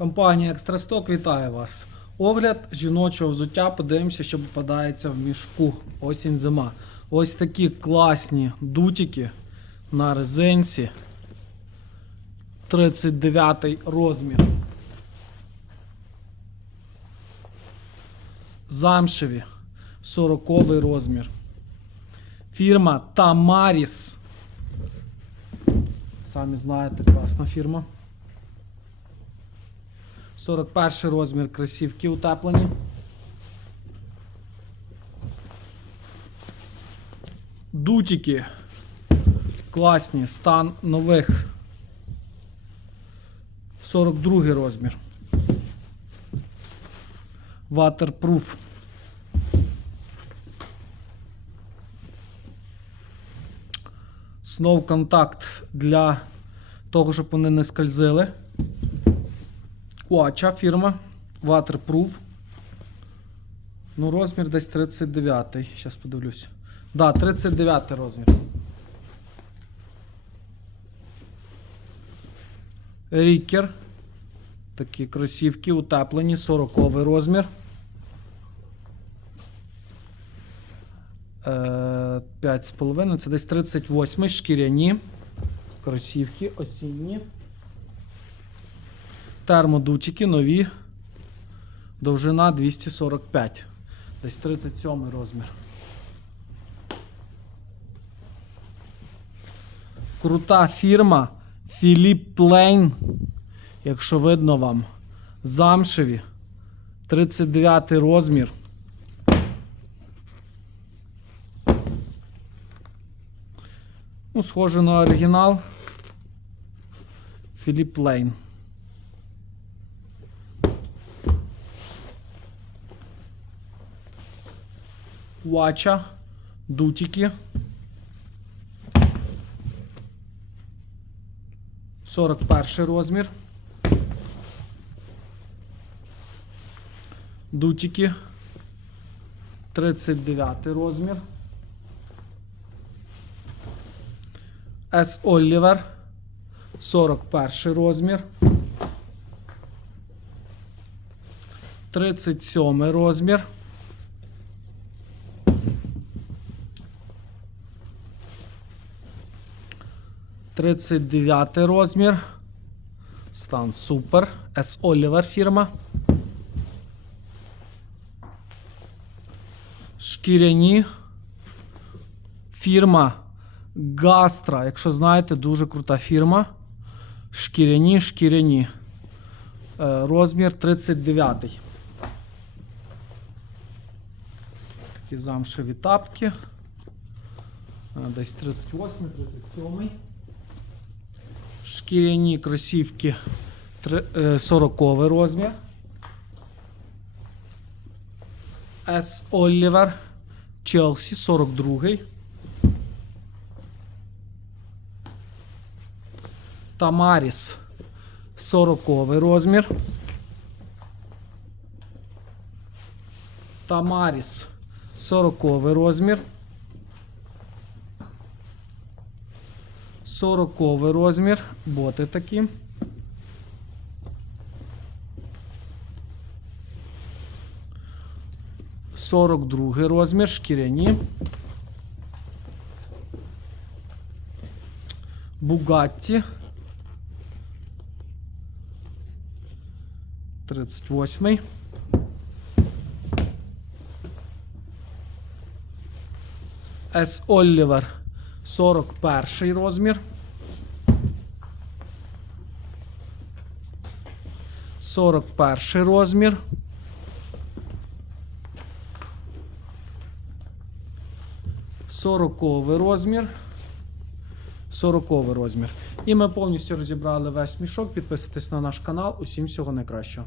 Компанія Екстрасток вітає вас. Огляд жіночого взуття. Подивимося, що попадається в мішку. Осінь зима. Ось такі класні дутики на резинці. 39 розмір. Замшеві. 40 розмір. Фірма Тамаріс. Самі знаєте, класна фірма. 41 розмір кросівки утеплені. Дутики. Класні, стан нових. 42 розмір. Waterproof. Snow Contact для того, щоб вони не скользили. Куача фірма. Waterproof. Ну, розмір десь 39. Зараз подивлюсь. Да, 39 розмір. Рікер. Такі кросівки утеплені, 40 розмір. Е, 5,5. Це десь 38 шкіряні. Кросівки осінні. Термодутики нові. Довжина 245. Десь 37 розмір. Крута фірма Philip Plain. Якщо видно вам. Замшеві. 39 розмір. Ну, схоже на оригінал. Philip Plain. Вача, дутики. 41 розмір. Дутики. 39 розмір. С. Олівер. 41 розмір. 37 розмір. Тридцять дев'ятий розмір. Стан супер. С. Олівер фірма. Шкіряні. Фірма Гастра. Якщо знаєте, дуже крута фірма. Шкіряні, шкіряні. Е, Розмір 39. Такі замшеві тапки. Е, Десь 38, 37. Шкіряні кросівки три- е, 40 розмір. С. Олівер. Челсі 42. Тамаріс 40 розмір. Тамаріс 40 розмір. 40 розмір. Боти такі. Сорок другий розмір, шкіряні. Бугатті. 38. С. Олівер 41 розмір. 41 розмір. Сороковий розмір. Сороковий розмір. І ми повністю розібрали весь мішок. Підписуйтесь на наш канал. Усім всього найкращого.